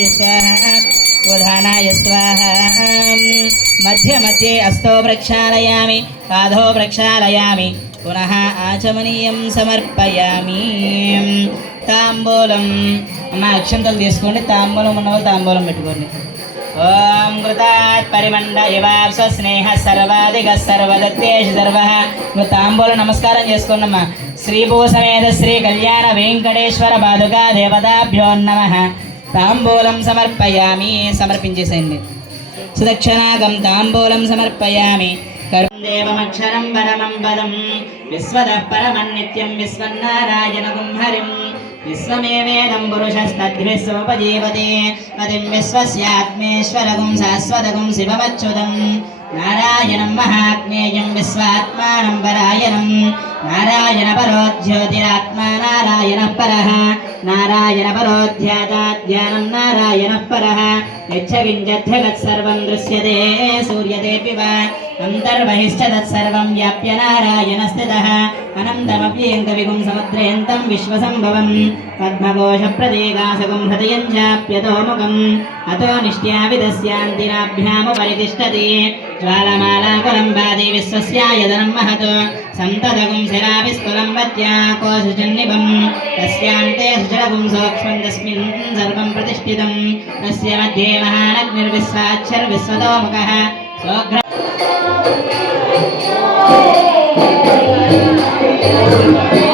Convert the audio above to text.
प्राणाय स्वाहा उधानाय स्वाहा मध्ये मध्ये अस्तो प्रक्षालयामि पादो प्रक्षालयामि पुनः आचमनीयं समर्पयामि తాంబూలం అమ్మ అక్షంతలు తీసుకోండి తాంబూలం ఉన్నవాళ్ళు తాంబూలం పెట్టుకోండి ఓం కృతాత్ పరిమండ ఇవాప్స స్నేహ సర్వాధిక సర్వదత్తేషు సర్వః నువ్వు తాంబూలం నమస్కారం చేసుకోండమ్మా శ్రీభూసమేధ శ్రీ కళ్యాణ వెంకటేశ్వర పాదుకా దేవతాభ్యో నమః తాంబూలం సమర్పయామి సమర్పించేసేయండి సుదక్షిణాగం తాంబూలం సమర్పయామి కరుం దేవమక్షరం పరమం పదం విశ్వదః పరమన్నిత్యం విశ్వన్నారాయణగుం హరిం విశ్వమేవేదం పురుషస్తద్విశ్వోపజీవతే పతిం విశ్వస్యాత్మేశ్వరగుం శాశ్వతగుం శివమచ్యుతం నారాయణం మహాత్మేయం విశ్వాత్మానం పరాయణం నారాయణ పరో జ్యోతిరాత్మా నారాయణ పరః నారాయణ పరో ధ్యానం నారాయణ పరః యచ్చగించత్సర్వం దృశ్యతే సూర్యదేపి వా అంతర్బహిశ్చ తత్సర్వం వ్యాప్య నారాయణ స్థితః అనంతమప్యేం కవిగుం సముద్రేంతం విశ్వసంభవం పద్మఘోష ప్రతీకాశగుం హృదయం చాప్యతోముఖం అతో నిష్ట్యావిదస్యాంతినాభ్యాముపరితిష్టతి జ్వాలమాలాకులంబాది విశ్వస్యాయతనం మహతో సంతతగుం శిరావిస్థులం వత్యా కోశజన్నిభం తస్యాంతే సుజలగుం సూక్ష్మం తస్మిన్ సర్వం ప్రతిష్ఠితం తస్య మధ్యే మహానగ్నిర్విశ్వాక్షర్విశ్వతోముఖః సోఘ్ర Thank you.